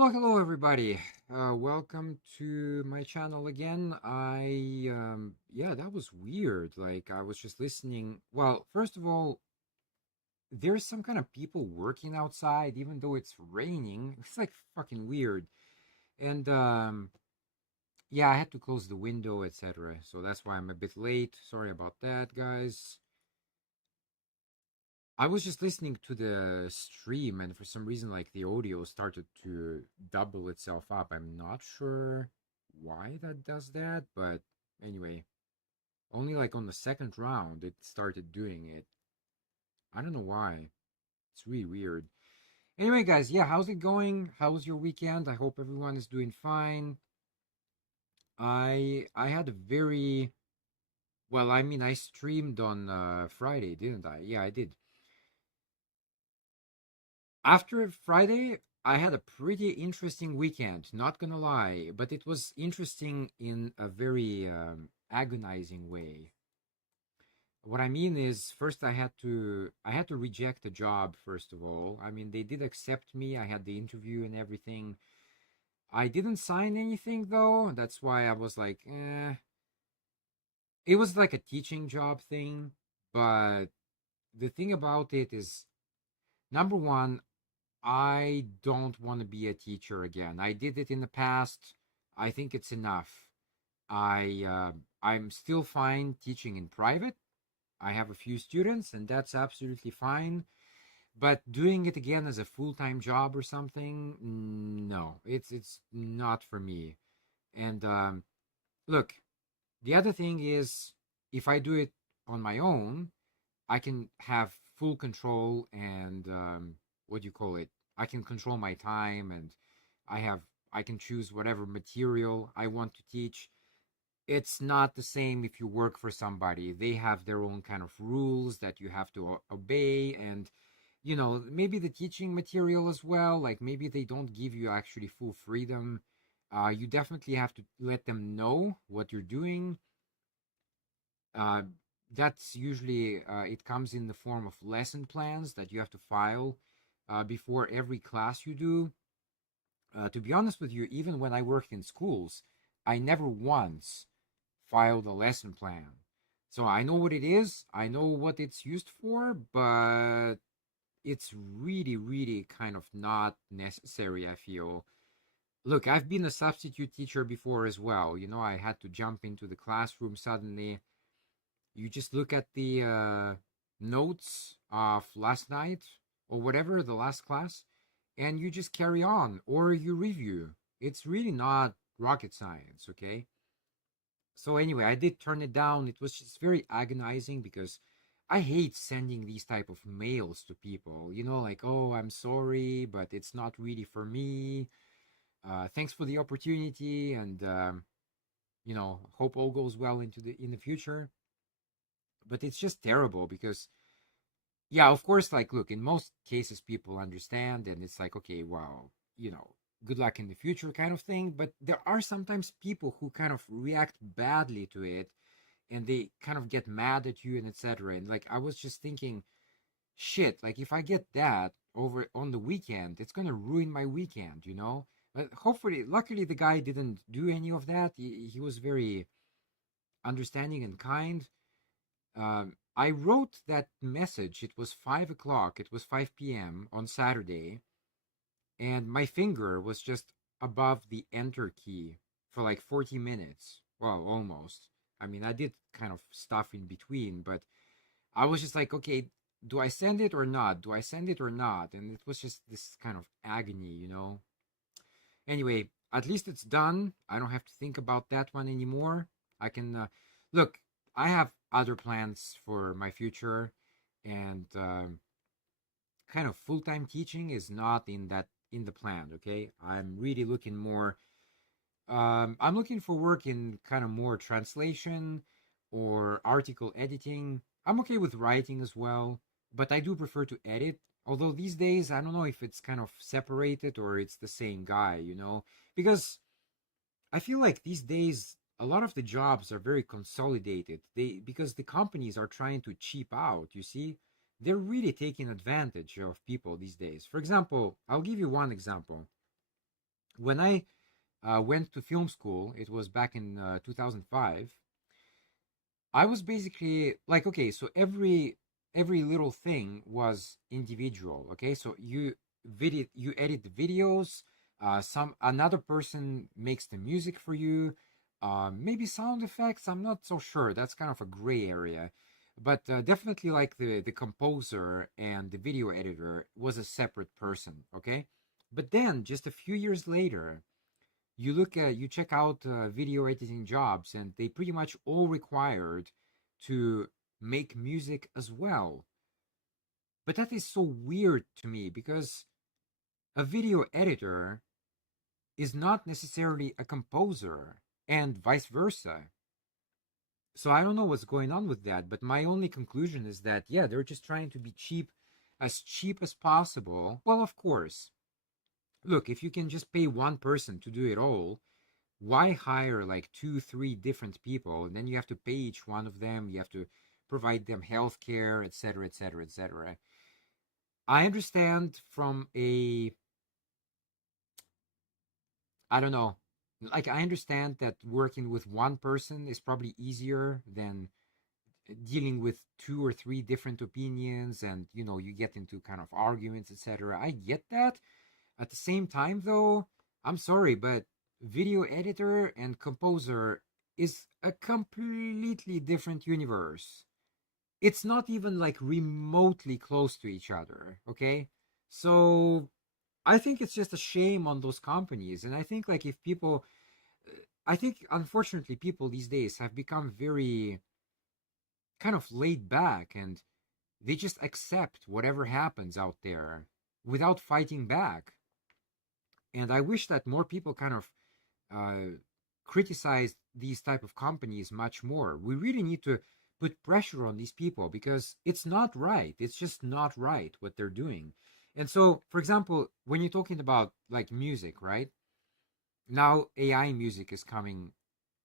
Hello, everybody. Welcome to my channel again. Yeah, that was weird. Like, I was just listening. Well, first of all, there's some kind of people working outside, even though it's raining. It's like fucking weird. And, yeah, I had to close the window, etc. So that's why I'm a bit late. Sorry about that, guys. I was just listening to the stream, and for some reason, like the audio started to double itself up. I'm not sure why that does that, but anyway, only like on the second round it started doing it. I don't know why. It's really weird. Anyway, guys, yeah, how's it going? How was your weekend? I hope everyone is doing fine. I had a very well, I mean, I streamed on Friday, didn't I? Yeah, I did. After Friday, I had a pretty interesting weekend, not gonna lie, but it was interesting in a very agonizing way. What I mean is, first I had to reject a job first of all. I mean, they did accept me. I had the interview and everything. I didn't sign anything though. That's why I was like, eh. It was like a teaching job thing, but the thing about it is, number one, I don't want to be a teacher again. I did it in the past. I think it's enough. I'm still fine teaching in private. I have a few students, and that's absolutely fine. But doing it again as a full-time job or something, no, it's not for me. And look, the other thing is, if I do it on my own, I can have full control and what do you call it? I can control my time and I have I can choose whatever material I want to teach. It's not the same if you work for somebody. They have their own kind of rules that you have to obey and maybe the teaching material as well, like maybe they don't give you actually full freedom. You definitely have to let them know what you're doing. uh, that's usually it comes in the form of lesson plans that you have to file before every class you do. To be honest with you, even when I worked in schools, I never once filed a lesson plan. So I know what it is, I know what it's used for, but it's really, really kind of not necessary, I feel. Look, I've been a substitute teacher before as well. I had to jump into the classroom suddenly. You just look at the notes of last night or whatever, the last class, and you just carry on or you review. It's really not rocket science, okay? So anyway, I did turn it down. It was just very agonizing because I hate sending these type of mails to people. Like, oh, I'm sorry, but it's not really for me. Thanks for the opportunity, and hope all goes well in the future. But it's just terrible because, yeah, of course, like, look, in most cases people understand and it's like, okay, well, good luck in the future kind of thing. But there are sometimes people who kind of react badly to it and they kind of get mad at you and etc. And like, I was just thinking, shit, like if I get that over on the weekend, it's gonna ruin my weekend. But hopefully, luckily, the guy didn't do any of that. He was very understanding and kind. I wrote that message. It was 5 o'clock. It was 5 p.m. on Saturday, and my finger was just above the enter key for like 40 minutes. Well, almost. I mean, I did kind of stuff in between, but I was just like, okay, do I send it or not? Do I send it or not? And it was just this kind of agony. Anyway, at least it's done. I don't have to think about that one anymore. I can look. I have other plans for my future, and kind of full time teaching is not in the plan. Okay, I'm really looking more. I'm looking for work in kind of more translation or article editing. I'm okay with writing as well, but I do prefer to edit. Although these days, I don't know if it's kind of separated or it's the same guy, because I feel like these days a lot of the jobs are very consolidated. Because the companies are trying to cheap out, you see? They're really taking advantage of people these days. For example, I'll give you one example. When I went to film school, it was back in 2005. I was basically like, okay, so every little thing was individual. Okay, so you edit the videos. Some another person makes the music for you. Maybe sound effects. I'm not so sure. That's kind of a gray area, but definitely like the composer and the video editor was a separate person. Okay, but then just a few years later, you check out video editing jobs, and they pretty much all required to make music as well. But that is so weird to me because a video editor is not necessarily a composer, and vice versa. So I don't know what's going on with that, but my only conclusion is that yeah, they're just trying to be cheap as possible. Well, of course, look, if you can just pay one person to do it all, why hire like two, three different people? And then you have to pay each one of them. You have to provide them health care, etc., etc., etc. I understand from a, I don't know, like I understand that working with one person is probably easier than dealing with two or three different opinions, and you get into kind of arguments, etc. I get that. At the same time, though, I'm sorry, but video editor and composer is a completely different universe. It's not even like remotely close to each other, okay? So I think it's just a shame on those companies. And I think, like, if people, I think unfortunately, people these days have become very kind of laid back, and they just accept whatever happens out there without fighting back. And I wish that more people kind of uh, criticize these type of companies much more. We really need to put pressure on these people because it's not right. It's just not right what they're doing. And so, for example, when you're talking about like music, right? Now AI music is coming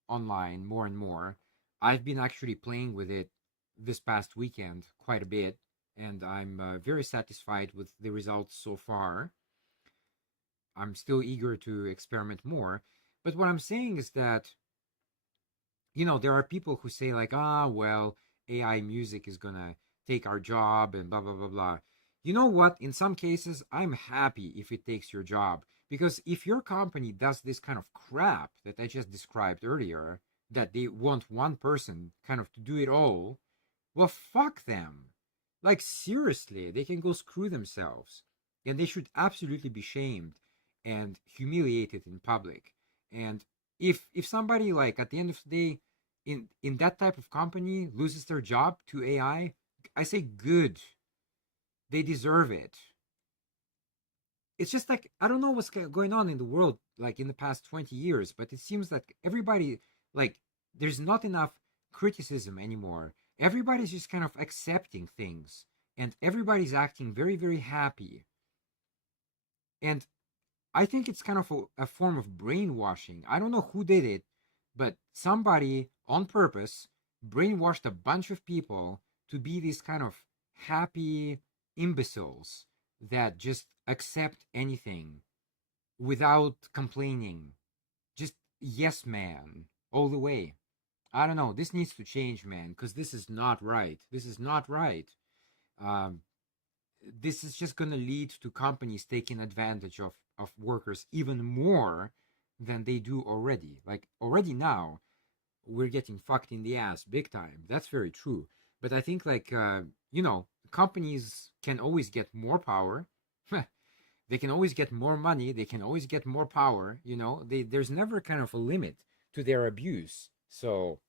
online more and more. I've been actually playing with it this past weekend quite a bit, and I'm very satisfied with the results so far. I'm still eager to experiment more. But what I'm saying is that, there are people who say, like, well, AI music is going to take our job and blah, blah, blah, blah. You know what? In some cases, I'm happy if it takes your job. Because if your company does this kind of crap that I just described earlier, that they want one person kind of to do it all, well, fuck them. Like, seriously, they can go screw themselves. And they should absolutely be shamed and humiliated in public. And if somebody, like, at the end of the day, in that type of company loses their job to I say good. They deserve it. It's just like, I don't know what's going on in the world, like in the past 20 years, but it seems like everybody, like, there's not enough criticism anymore. Everybody's just kind of accepting things, and everybody's acting very, very happy. And I think it's kind of a form of brainwashing. I don't know who did it, but somebody on purpose brainwashed a bunch of people to be these kind of happy imbeciles that just accept anything without complaining. Just yes, man, all the way. I don't know. This needs to change, man, because this is not right. This is not right. Um, this is just going to lead to companies taking advantage of workers even more than they do already. Like, already now, we're getting fucked in the ass big time. That's very true. But I think, like, companies can always get more power. They can always get more money. They can always get more power. There's never kind of a limit to their abuse. So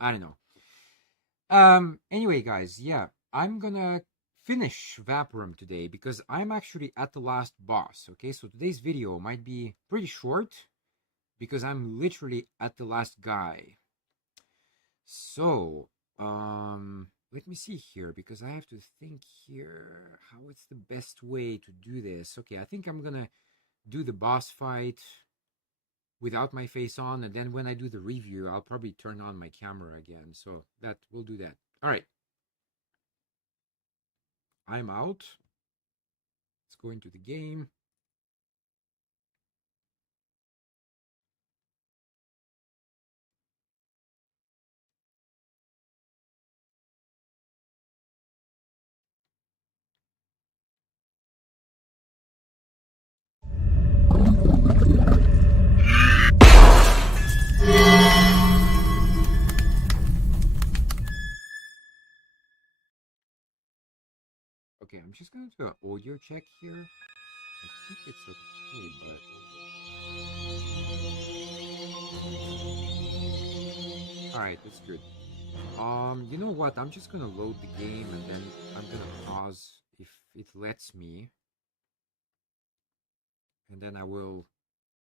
I don't know. Anyway, guys, yeah, I'm gonna finish Vaporum today because I'm actually at the last boss. Okay, so today's video might be pretty short because I'm literally at the last guy. So, let me see here because I have to think here how it's the best way to do this. Okay, I think I'm gonna do the boss fight without my face on, and then when I do the review, I'll probably turn on my camera again. So that we'll do that. All right. I'm out. Let's go into the game. just gonna do an audio check here. I think it's okay, but alright, that's good. You know what? I'm just gonna load the game and then I'm gonna pause if it lets me. And then I will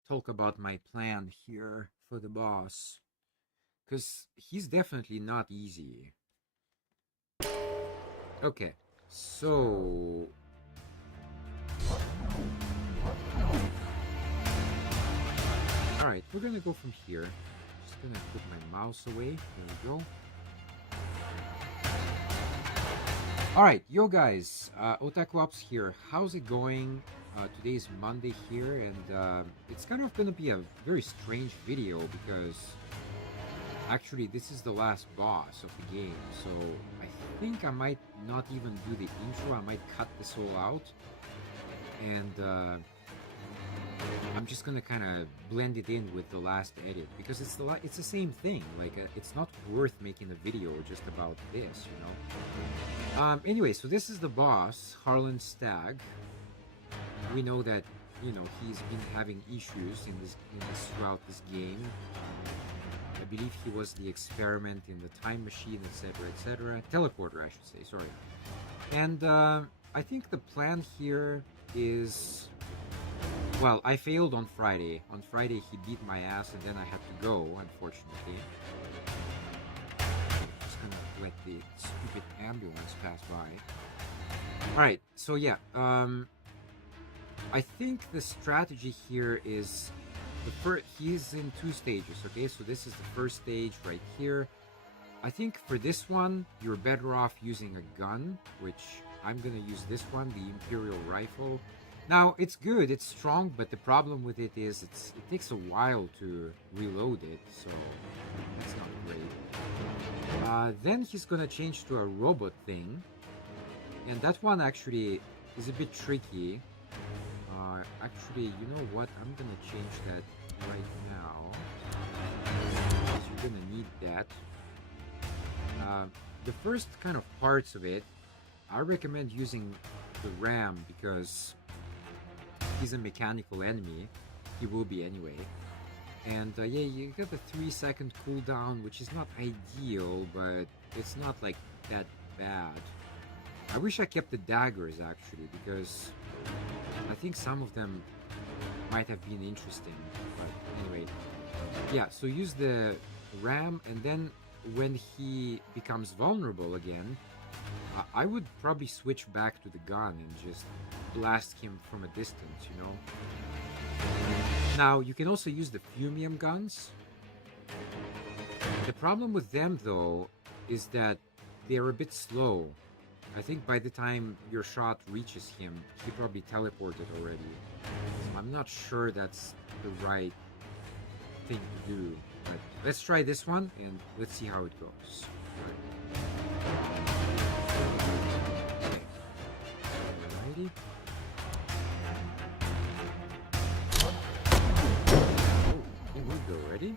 talk about my plan here for the boss. Because he's definitely not easy. Okay, so... Alright, we're gonna go from here. Just gonna put my mouse away. There we go. Alright, yo guys, Otaku Ops here. How's it going? Today is Monday here, and it's kind of gonna be a very strange video because actually this is the last boss of the game, so I think I might not even do the intro. I might cut this all out, and I'm just gonna kind of blend it in with the last edit because it's the same thing. Like it's not worth making a video just about this, you know. Anyway, so this is the boss, Harlan Stag. We know that, you know, he's been having issues in this throughout this game. I believe he was the experiment in the time machine, etc., etc. Teleporter, I should say. Sorry. And I think the plan here is, well, I failed on Friday. On Friday, he beat my ass, and then I had to go, unfortunately. Just gonna let the stupid ambulance pass by. Alright, so yeah, I think the strategy here is he's in 2 stages, okay? So this is the first stage right here. I think for this one, you're better off using a gun, which I'm gonna use this one, the Imperial Rifle. Now, it's good, it's strong, but the problem with it is it takes a while to reload it, so that's not great. Then he's gonna change to a robot thing, and that one actually is a bit tricky. Actually, you know what? I'm gonna change that right now, because you're gonna need that. The first kind of parts of it, I recommend using the ram because he's a mechanical enemy. He will be anyway. And yeah, you get the 3-second cooldown, which is not ideal, but it's not like that bad. I wish I kept the daggers actually, because I think some of them might have been interesting. But anyway, yeah, so use the ram, and then when he becomes vulnerable again, I would probably switch back to the gun and just blast him from a distance, you know. Now, you can also use the fumium guns. The problem with them, though, is that they're a bit slow. I think by the time your shot reaches him, he probably teleported already. So I'm not sure that's the right thing to do. But let's try this one, and let's see how it goes. Okay. Alrighty. Oh, here we go. Ready?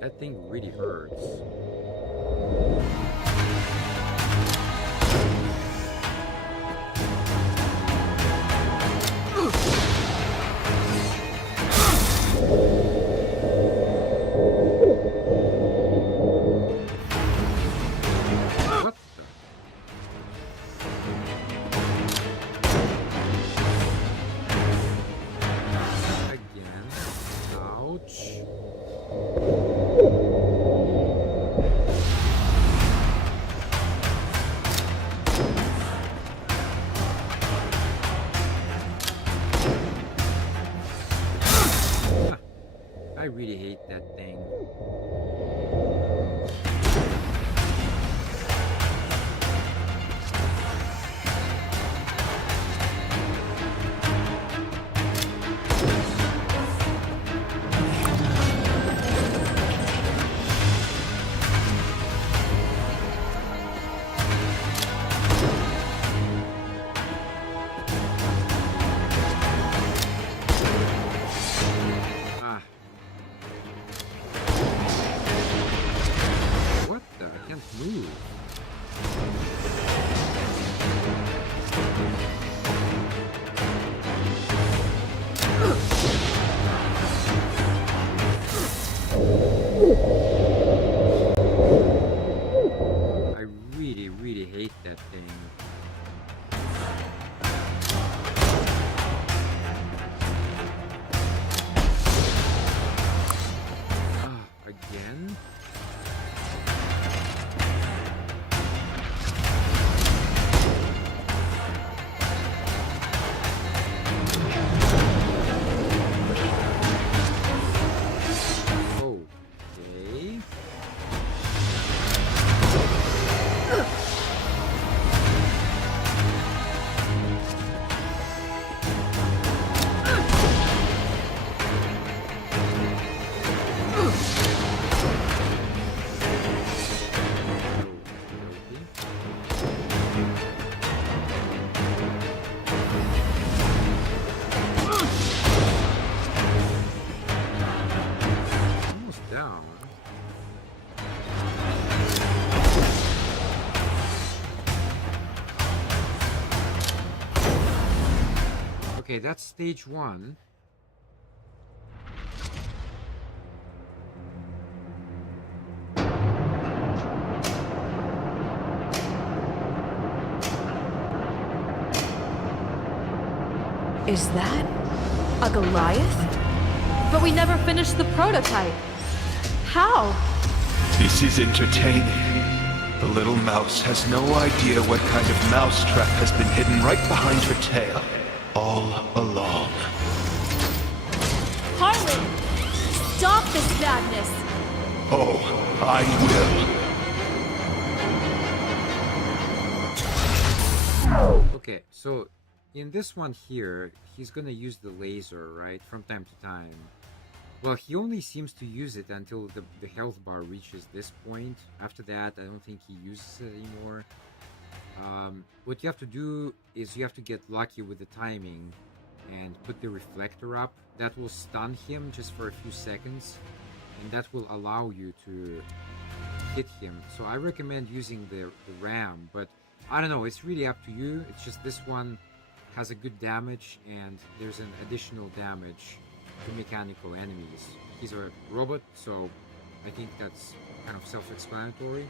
That thing really hurts. What the? Again. Ouch. I really hate that thing. Okay, that's stage 1. Is that a Goliath? But we never finished the prototype. How? This is entertaining. The little mouse has no idea what kind of mousetrap has been hidden right behind her tail, all along. Harlan! Stop this madness! Oh, I will. Okay, so in this one here, he's gonna use the laser, right, from time to time. Well, he only seems to use it until the health bar reaches this point. After that, I don't think he uses it anymore. What you have to do is you have to get lucky with the timing and put the reflector up. That will stun him just for a few seconds, and that will allow you to hit him. So I recommend using the ram, but I don't know, it's really up to you. It's just this one has a good damage, and there's an additional damage to mechanical enemies. He's a robot, so I think that's kind of self-explanatory.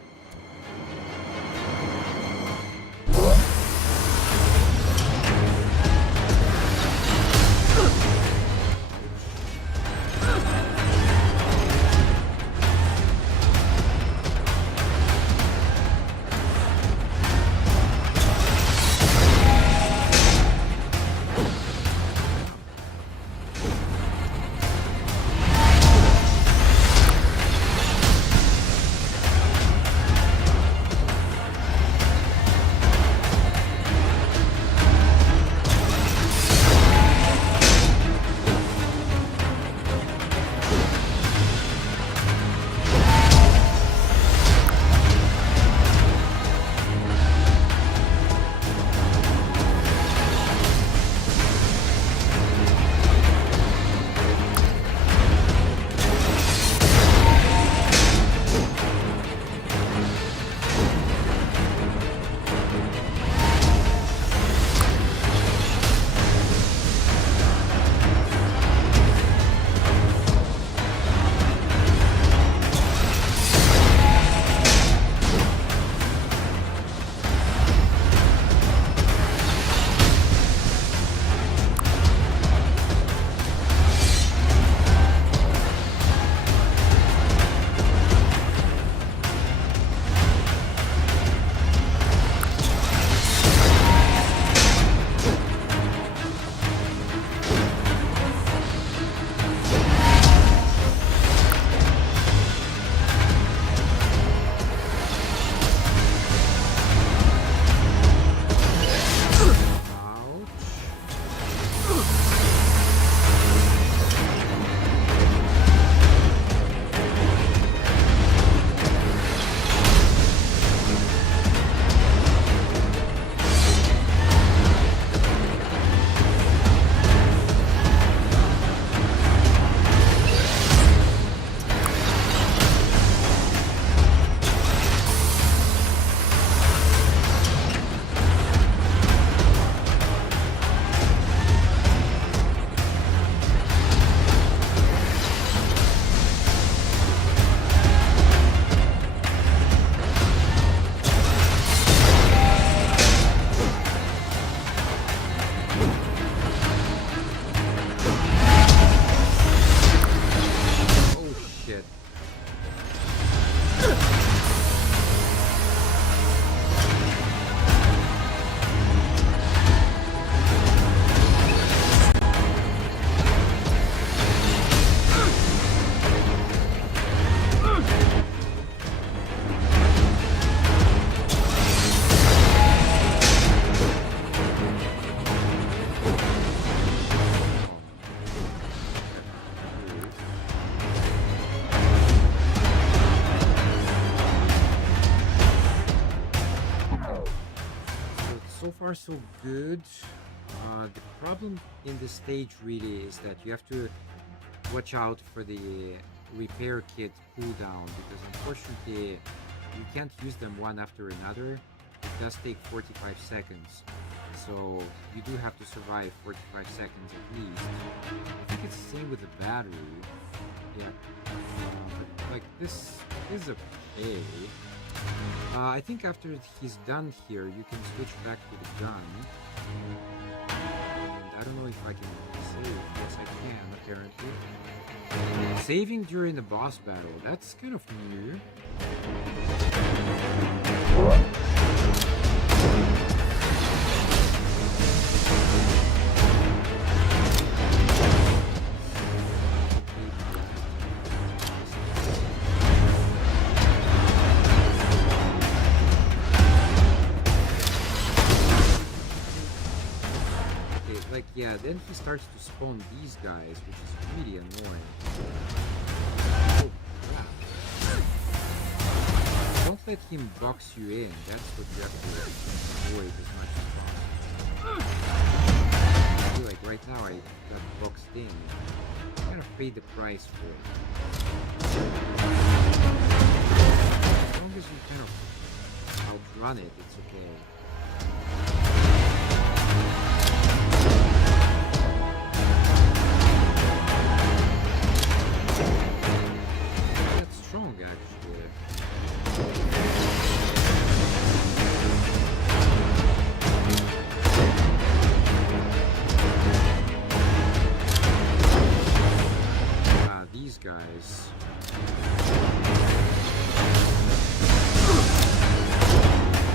Far so good. The problem in this stage really is that you have to watch out for the repair kit cooldown, because unfortunately you can't use them one after another. It does take 45 seconds. so you do have to survive 45 seconds at least. I think it's the same with the battery. Yeah. But, like, this is okay. I think after he's done here, you can switch back to the gun. And I don't know if I can save. Yes, I can, apparently. Saving during the boss battle, that's kind of new. Like, yeah, then he starts to spawn these guys, which is really annoying. Oh, crap. Don't let him box you in. That's what you have to avoid as much as possible. I feel like right now I got boxed in. I kind of paid the price for it. As long as you kind of outrun it, it's okay. Strong, actually. These guys.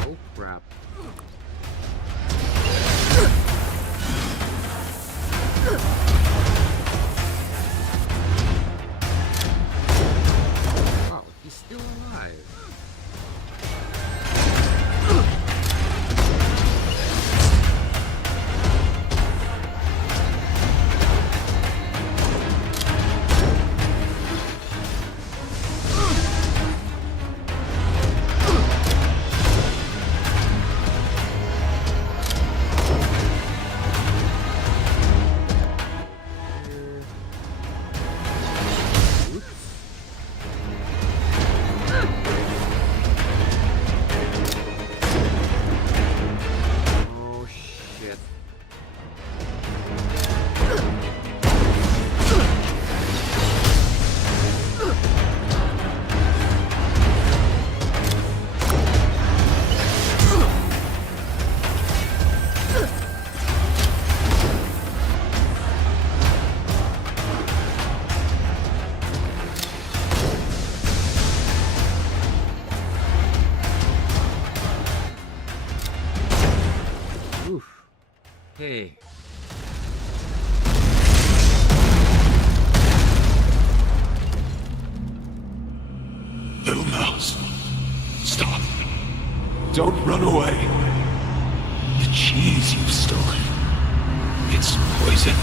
Oh crap. Still alive. Hey. Little mouse, stop. Don't run away. The cheese you've stolen, it's poison.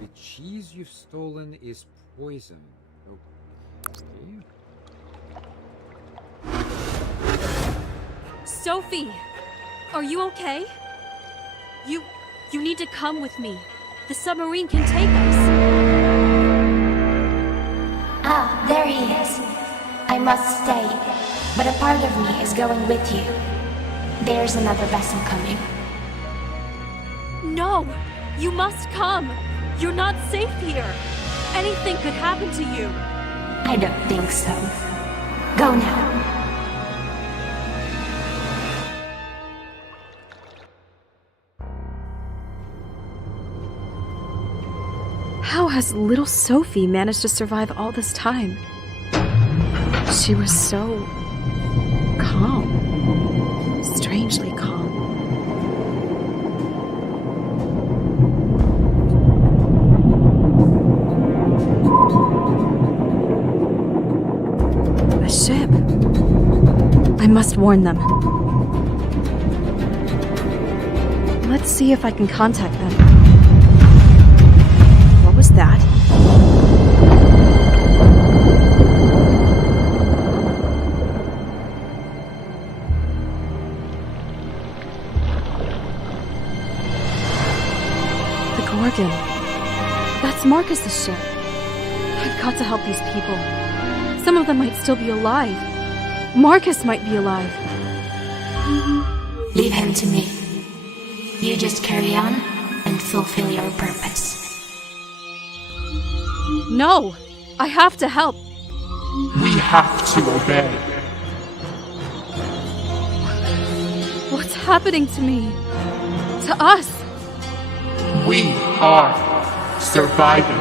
The cheese you've stolen is poison. Okay. Sophie! Are you okay? You need to come with me. The submarine can take us. Ah, there he is. I must stay, but a part of me is going with you. There's another vessel coming. No! You must come! You're not safe here! Anything could happen to you! I don't think so. Go now. How has little Sophie managed to survive all this time? She was so calm. Strangely calm. A ship. I must warn them. Let's see if I can contact them. What was that? The Gorgon. That's Marcus's ship. I've got to help these people. Some of them might still be alive. Marcus might be alive. Leave him to me. You just carry on and fulfill your purpose. No! I have to help. We have to obey. What's happening to me? To us? We are surviving.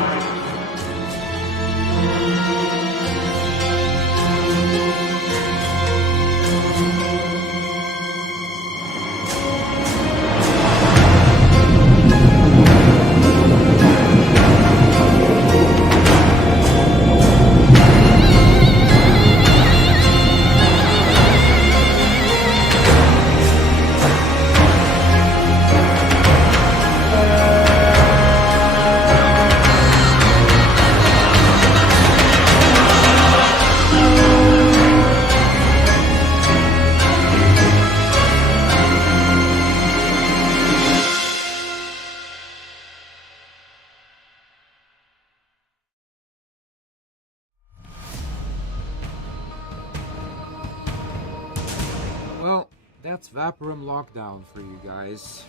Well, that's Vaporum Lockdown for you guys.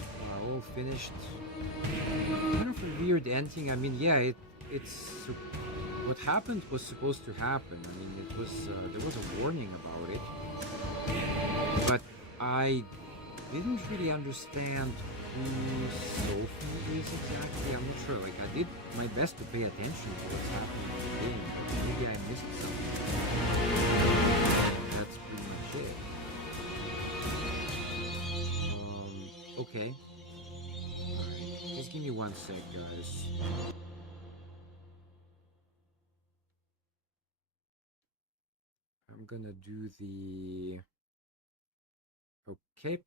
All finished. Kind of a weird ending. I mean, yeah, it's what happened was supposed to happen. I mean, it was there was a warning about it, but I didn't really understand who Sophie is exactly. I'm not sure. Like, I did my best to pay attention to what's happening in the game, but maybe I missed something. That's pretty much it. Okay. Alright, just give me 1 sec, guys. I'm gonna do the... Okay.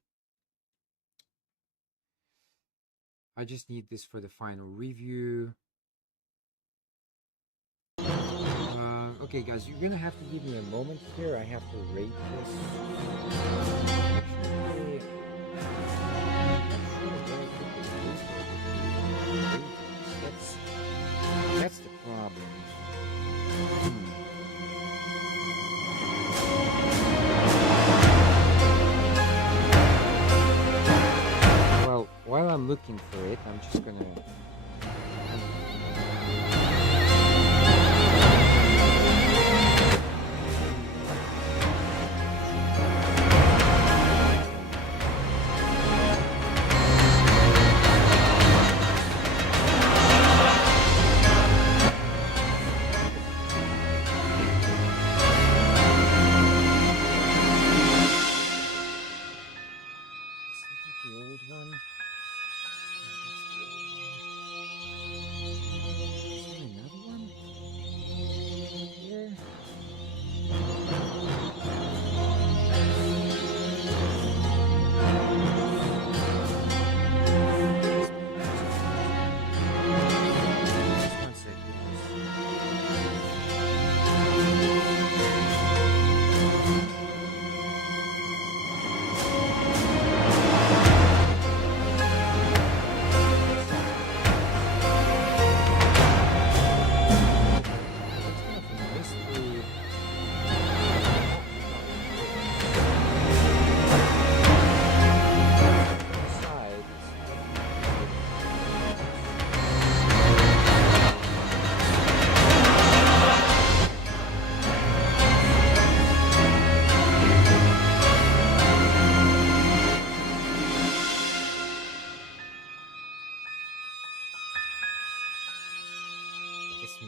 I just need this for the final review. Okay, guys, you're gonna have to give me a moment here. I have to rate this. Actually, that's the problem. Well, while I'm looking for it, I'm just gonna...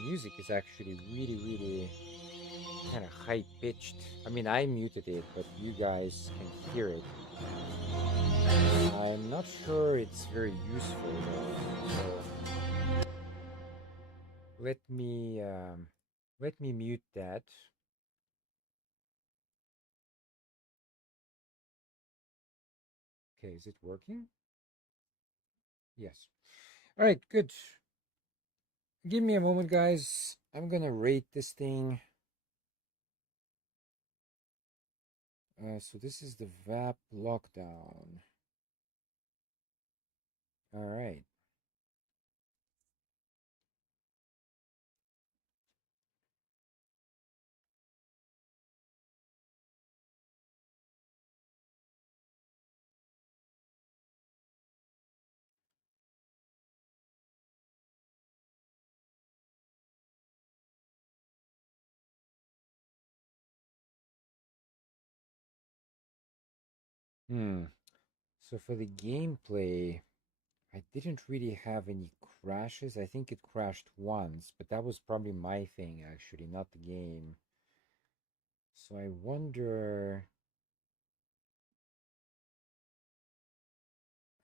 Music is actually really kind of high pitched. I mean, I muted it, but you guys can hear it. I'm not sure it's very useful though. So let me mute that. Okay, is it working? Yes. All right, good. Give me a moment, guys. I'm gonna rate this thing. So this is the VAP lockdown. All right. Hmm. So for the gameplay, I didn't really have any crashes. I think it crashed once, but that was probably my thing actually, not the game. So I wonder.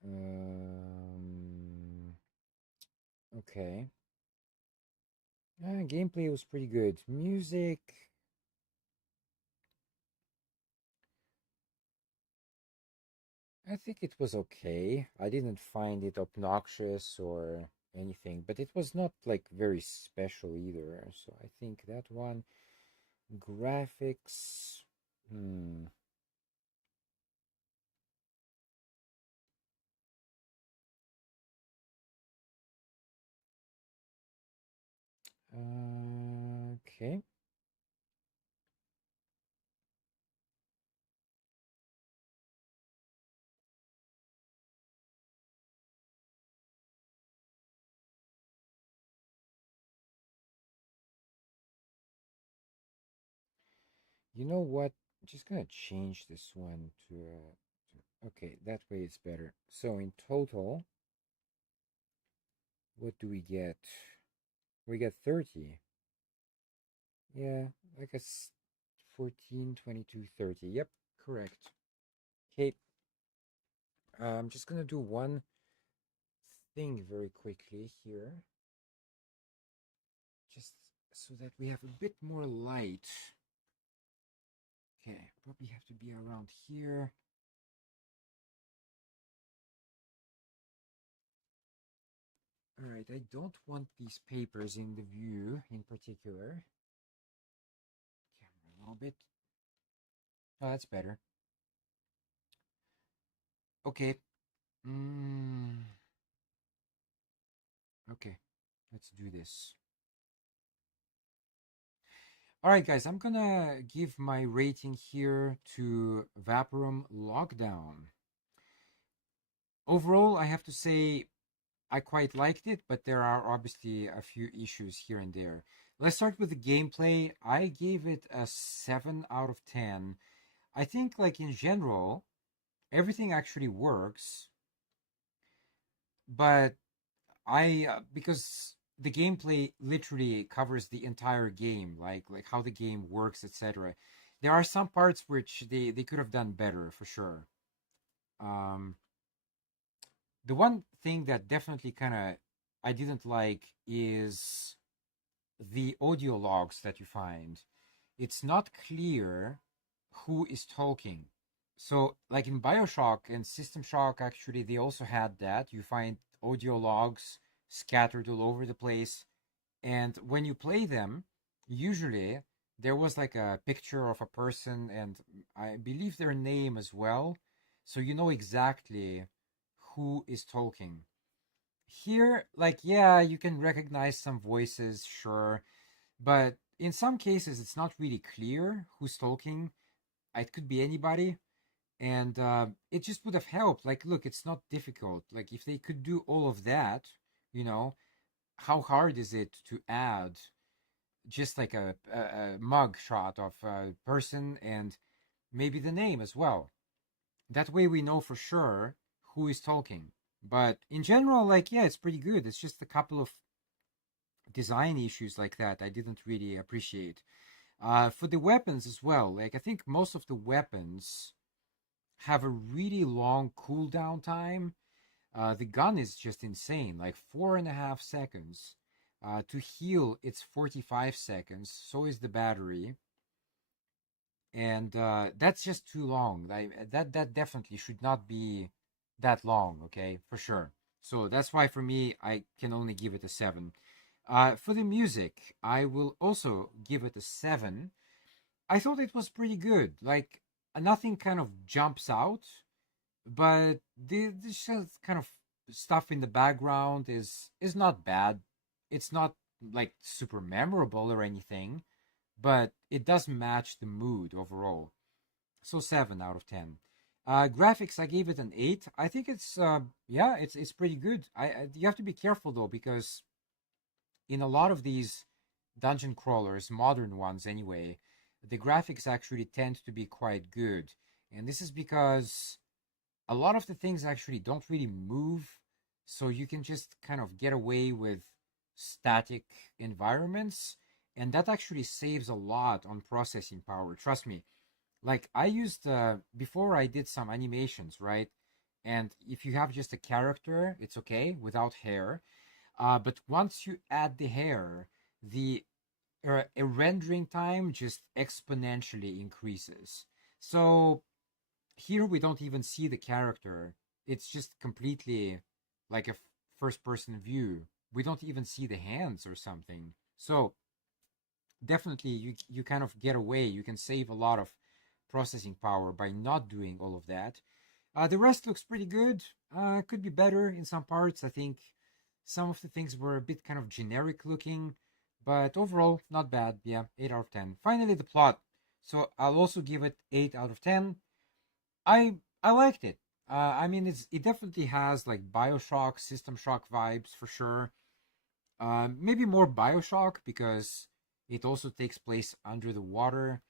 Um, okay. Gameplay was pretty good. Music, I think it was okay. I didn't find it obnoxious or anything, but it was not like very special either. So I think that one. Graphics. Hmm. Okay. You know what? I'm just gonna change this one okay, that way it's better. So in total, what do we get? We get 30. Yeah, I guess 14, 22, 30. Yep, correct. Okay, I'm just gonna do one thing very quickly here, just so that we have a bit more light. Okay, probably have to be around here. All right, I don't want these papers in the view in particular. Camera a little bit. Oh, that's better. Okay. Mm, okay, let's do this. All right, guys, I'm gonna give my rating here to Vaporum Lockdown. Overall, I have to say I quite liked it, but there are obviously a few issues here and there. Let's start with the gameplay. I gave it a 7 out of 10. I think, like, in general, everything actually works, but because the gameplay literally covers the entire game, like how the game works, etc. There are some parts which they could have done better for sure. Um, the one thing that definitely kind of I didn't like is the audio logs that you find. It's not clear who is talking. So, like in Bioshock and System Shock, actually, they also had that. You find audio logs scattered all over the place. And when you play them, usually there was like a picture of a person and I believe their name as well. So you know exactly who is talking. Here, like, yeah, you can recognize some voices, sure. But in some cases, it's not really clear who's talking. It could be anybody. And it just would have helped. Like, look, it's not difficult. Like, if they could do all of that, you know, how hard is it to add just like a mug shot of a person and maybe the name as well? That way we know for sure who is talking. But in general, like, yeah, it's pretty good. It's just a couple of design issues like that I didn't really appreciate. For the weapons as well, like, I think most of the weapons have a really long cooldown time. The gun is just insane, like 4.5 seconds. To heal, it's 45 seconds. So is the battery, and that's just too long. That definitely should not be that long. Okay, for sure. So that's why for me, I can only give it a 7. For the music, I will also give it a 7. I thought it was pretty good. Like, nothing kind of jumps out, but the just kind of stuff in the background is not bad. It's not like super memorable or anything, but it does match the mood overall. So 7 out of 10. Graphics, I gave it an 8. I think it's yeah, it's pretty good. You have to be careful though, because in a lot of these dungeon crawlers, modern ones anyway, the graphics actually tend to be quite good. And this is because a lot of the things actually don't really move, so you can just kind of get away with static environments, and that actually saves a lot on processing power. Trust me. Like I used before I did some animations, right? And if you have just a character, it's okay without hair. But once you add the hair, the a rendering time just exponentially increases. So here we don't even see the character. It's just completely like a first person view. We don't even see the hands or something. So definitely you kind of get away. You can save a lot of processing power by not doing all of that. The rest looks pretty good. Could be better in some parts. I think some of the things were a bit kind of generic looking, but overall not bad. Yeah, 8 out of 10. Finally, the plot. So I'll also give it 8 out of 10. I liked it. I mean, it definitely has like Bioshock, System Shock vibes for sure. Maybe more Bioshock because it also takes place under the water,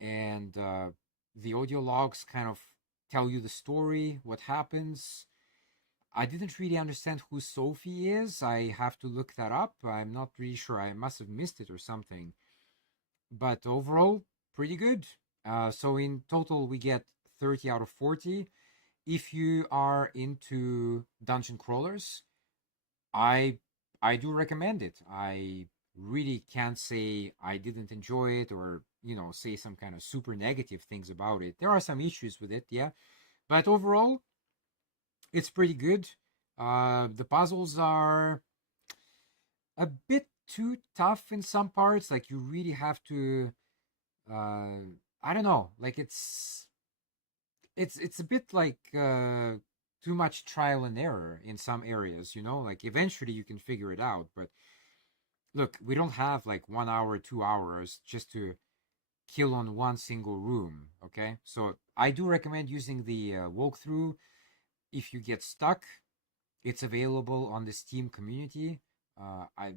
and the audio logs kind of tell you the story, what happens. I didn't really understand who Sophie is. I have to look that up. I'm not really sure. I must have missed it or something. But overall, pretty good. So in total, we get 30 out of 40. If you are into dungeon crawlers, I I do recommend it. I really can't say I didn't enjoy it or, say some kind of super negative things about it. There are some issues with it, yeah. But overall, it's pretty good. The puzzles are a bit too tough in some parts. Like you really have to I don't know, like it's a bit like too much trial and error in some areas, like eventually you can figure it out. But look, we don't have like 1 hour, 2 hours just to kill on one single room. Okay, so I do recommend using the walkthrough. If you get stuck, it's available on the Steam community.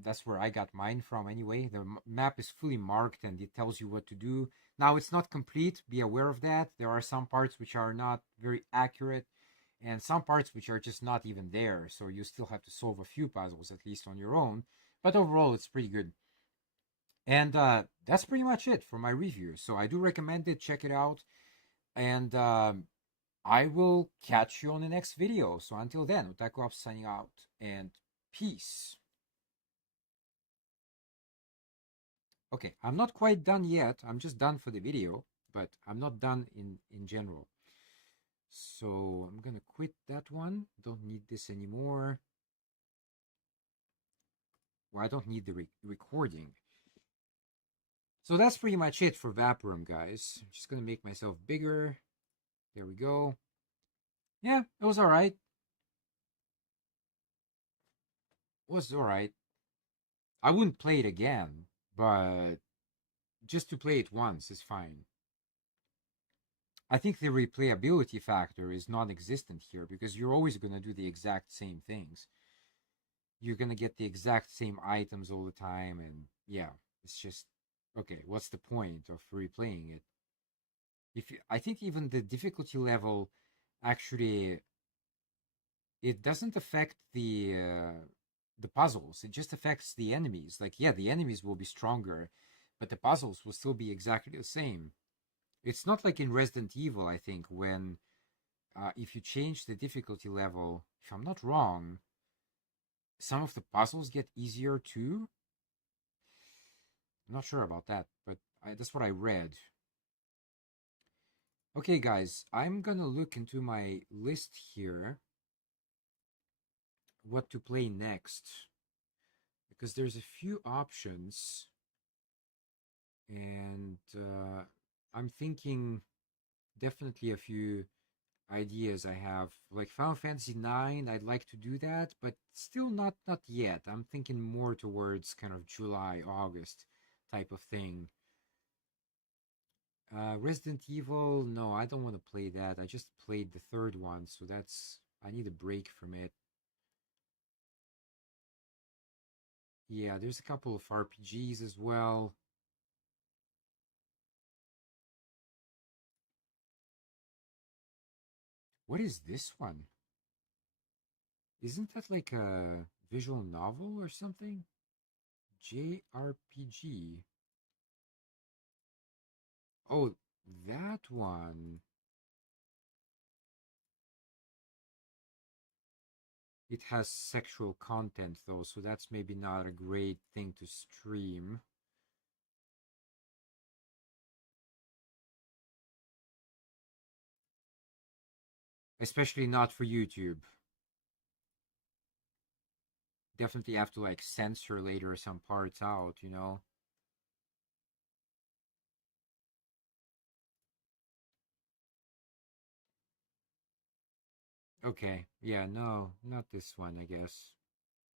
That's where I got mine from anyway. The map is fully marked and it tells you what to do. Now, it's not complete. Be aware of that. There are some parts which are not very accurate and some parts which are just not even there. So you still have to solve a few puzzles, at least on your own. But overall, it's pretty good. And that's pretty much it for my review. So I do recommend it. Check it out. And I will catch you on the next video. So until then, Otaku Up signing out. And peace. Okay, I'm not quite done yet. I'm just done for the video, but I'm not done in general. So I'm gonna quit that one. Don't need this anymore. Well, I don't need the recording. So that's pretty much it for Vaporum, guys. I'm just gonna make myself bigger. There we go. Yeah, it was alright. It was alright. I wouldn't play it again, but just to play it once is fine. I think the replayability factor is non-existent here because you're always going to do the exact same things. You're going to get the exact same items all the time, and yeah, it's just, okay, what's the point of replaying it? I think even the difficulty level actually, it doesn't affect the puzzles. It just affects the enemies. Like, yeah, the enemies will be stronger, but the puzzles will still be exactly the same. It's not like in Resident Evil, I think, when if you change the difficulty level, if I'm not wrong, some of the puzzles get easier too. I'm not sure about that, but that's what I read. Okay, guys, I'm gonna look into my list here what to play next, because there's a few options, and I'm thinking definitely a few ideas I have. Like Final Fantasy IX, I'd like to do that, but still not yet. I'm thinking more towards kind of July, August type of thing. Resident Evil, no, I don't want to play that. I just played the third one, so I need a break from it. Yeah, there's a couple of RPGs as well. What is this one? Isn't that like a visual novel or something? JRPG. Oh, that one. It has sexual content though, so that's maybe not a great thing to stream. Especially not for YouTube. Definitely have to like censor later some parts out, you know? Okay, yeah, no, not this one, I guess.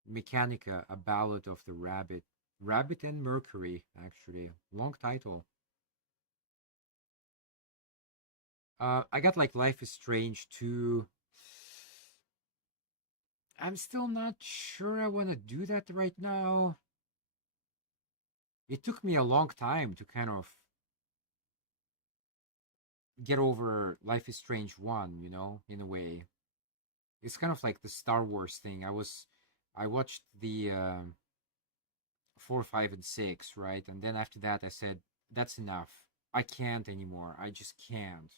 Mechanica, A Ballad of the Rabbit. Rabbit and Mercury, actually. Long title. I got like Life is Strange 2. I'm still not sure I want to do that right now. It took me a long time to kind of get over Life is Strange 1, you know, in a way. It's kind of like the Star Wars thing. I watched the 4, 5, and 6, right? And then after that, I said, that's enough. I can't anymore. I just can't.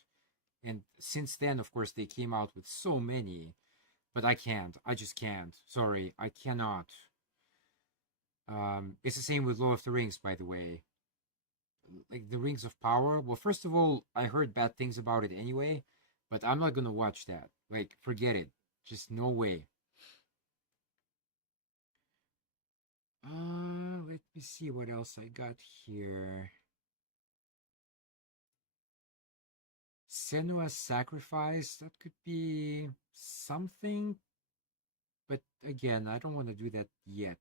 And since then, of course, they came out with so many, but I can't. I just can't. Sorry, I cannot. It's the same with Lord of the Rings, by the way. Like the Rings of Power. Well, first of all, I heard bad things about it anyway, but I'm not gonna watch that. Like, forget it. Just no way. Let me see what else I got here. Senua's Sacrifice, that could be something, but again, I don't want to do that yet.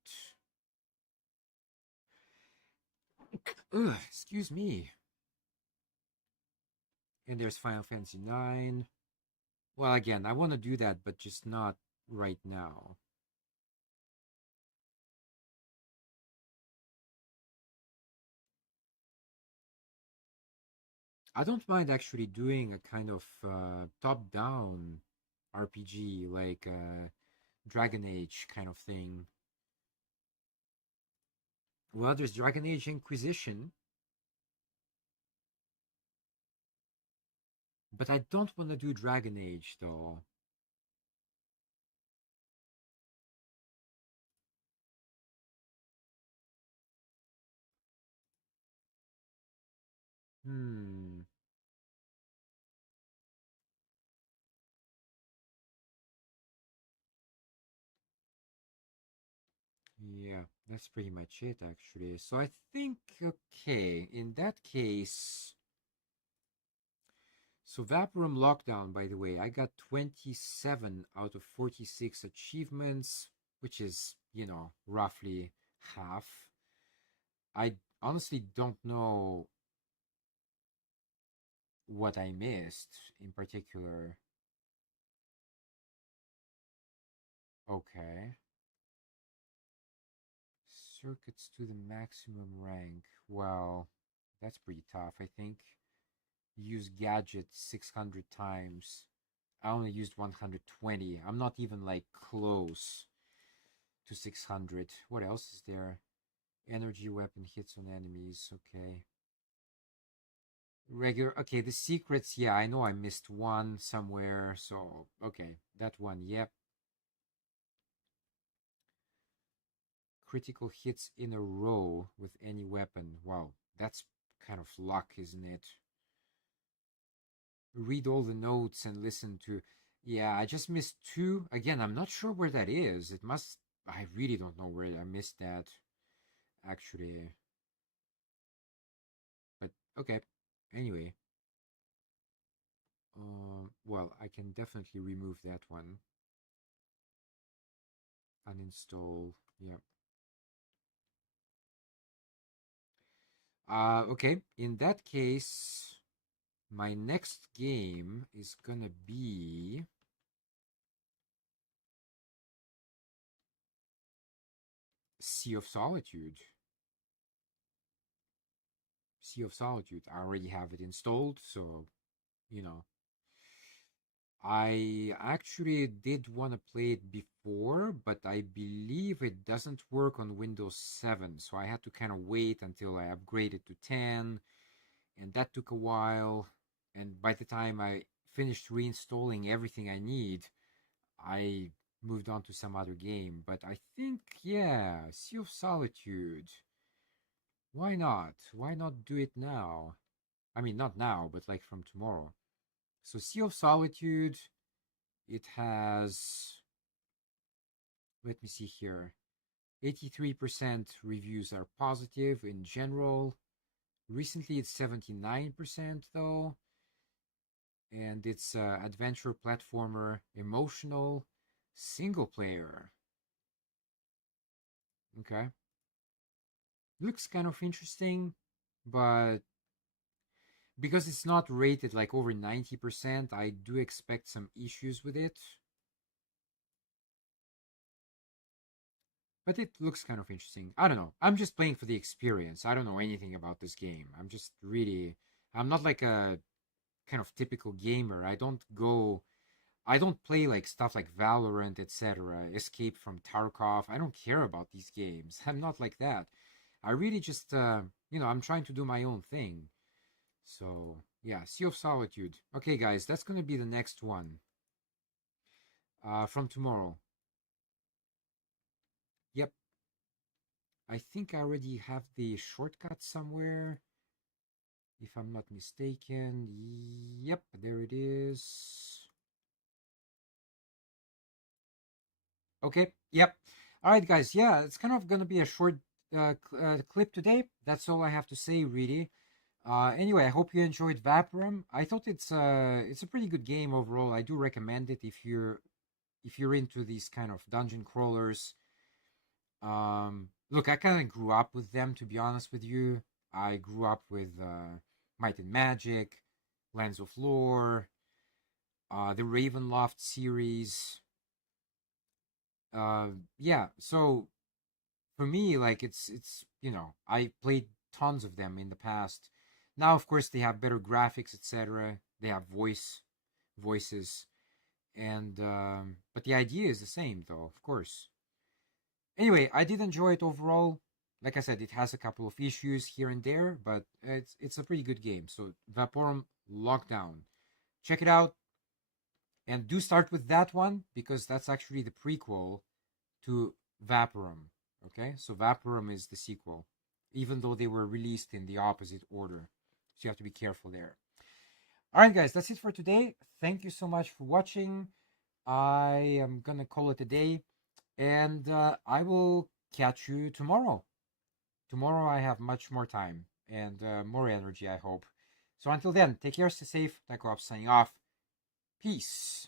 Ugh, excuse me. And there's Final Fantasy 9. Well, again, I want to do that, but just not right now. I don't mind actually doing a kind of top-down RPG, like Dragon Age kind of thing. Well, there's Dragon Age Inquisition, but I don't want to do Dragon Age though. Hmm. Yeah, that's pretty much it actually. So I think, okay, in that case, so Vaporum Lockdown, by the way, I got 27 out of 46 achievements, which is, you know, roughly half. I honestly don't know what I missed in particular. Okay. Circuits to the maximum rank. Well, that's pretty tough, I think. Use gadgets 600 times. I only used 120. I'm not even like close to 600. What else is there? Energy weapon hits on enemies. Okay. Regular. Okay, the secrets. Yeah, I know I missed one somewhere. So, okay. That one. Yep. Critical hits in a row with any weapon. Wow. That's kind of luck, isn't it? Read all the notes and listen to. Yeah, I just missed two. Again, I'm not sure where that is. It must. I really don't know where I missed that, actually. But okay. Anyway. Well, I can definitely remove that one. Uninstall. Yeah. Okay. In that case, my next game is gonna be Sea of Solitude. Sea of Solitude. I already have it installed, so you know. I actually did want to play it before, but I believe it doesn't work on Windows 7, so I had to kind of wait until I upgraded to 10, and that took a while. And by the time I finished reinstalling everything I need, I moved on to some other game. But I think, yeah, Sea of Solitude. Why not? Why not do it now? I mean, not now, but like from tomorrow. So Sea of Solitude, it has, let me see here, 83% reviews are positive in general. Recently it's 79% though. And it's adventure platformer, emotional, single player. Okay. Looks kind of interesting, but because it's not rated like over 90%, I do expect some issues with it. But it looks kind of interesting. I don't know. I'm just playing for the experience. I don't know anything about this game. I'm not like a kind of typical gamer. I don't play like stuff like Valorant, etc., Escape from Tarkov. I don't care about these games. I'm not like that. I really just, I'm trying to do my own thing. So, yeah, Sea of Solitude. Okay, guys, that's going to be the next one from tomorrow. Yep. I think I already have the shortcut somewhere, if I'm not mistaken. Yep, there it is. Okay, yep. All right, guys. Yeah, it's kind of going to be a short clip today. That's all I have to say, really. Anyway, I hope you enjoyed Vaporum. I thought it's a pretty good game overall. I do recommend it if you're into these kind of dungeon crawlers. Look, I kind of grew up with them, to be honest with you. I grew up with Might and Magic, Lands of Lore, the Ravenloft series. Yeah, so for me, like it's I played tons of them in the past. Now, of course, they have better graphics, etc. They have voices, and but the idea is the same, though, of course. Anyway, I did enjoy it overall. Like I said, it has a couple of issues here and there, but it's a pretty good game. So Vaporum Lockdown, check it out, and do start with that one because that's actually the prequel to Vaporum. Okay, so Vaporum is the sequel, even though they were released in the opposite order. So you have to be careful there. All right, guys, that's it for today. Thank you so much for watching. I am going to call it a day, and I will catch you tomorrow. Tomorrow I have much more time and more energy, I hope. So until then, take care, stay safe. Taco Up signing off. Peace.